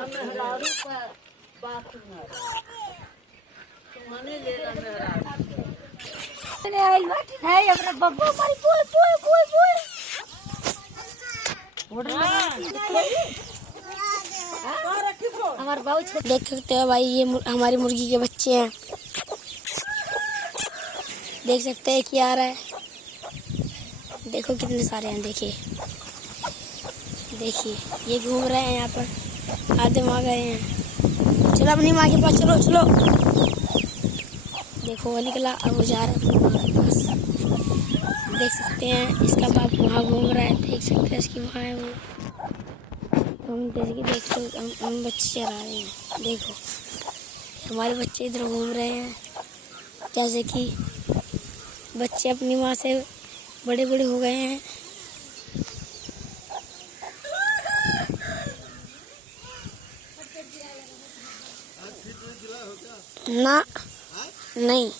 मेहरारू का बात तुम्हारे ले रहा मेहरारू ने आइल बाटी है अपना बब्बू मारी पोए पोए पोए पोए हमारे बाबू देख सकते हो भाई, ये हमारी मुर्गी के बच्चे हैं। देख सकते हैं क्या आ रहा है, देखो कितने सारे हैं। देखिए देखिए ये घूम रहे हैं यहाँ पर, आधे वहाँ गए हैं। चलो अपनी माँ के पास चलो चलो। देखो वो निकला, अब वो जा रहा है अपनी माँ के पास। देख सकते हैं इसका बाप वहाँ घूम रहा है, देख सकते हैं इसकी माँ है वो। हम जैसे कि देखो हम बच्चे चरा रहे हैं। देखो हमारे बच्चे इधर घूम रहे हैं, जैसे कि बच्चे अपनी माँ से बड़े बड़े हो गए हैं। ना नहीं।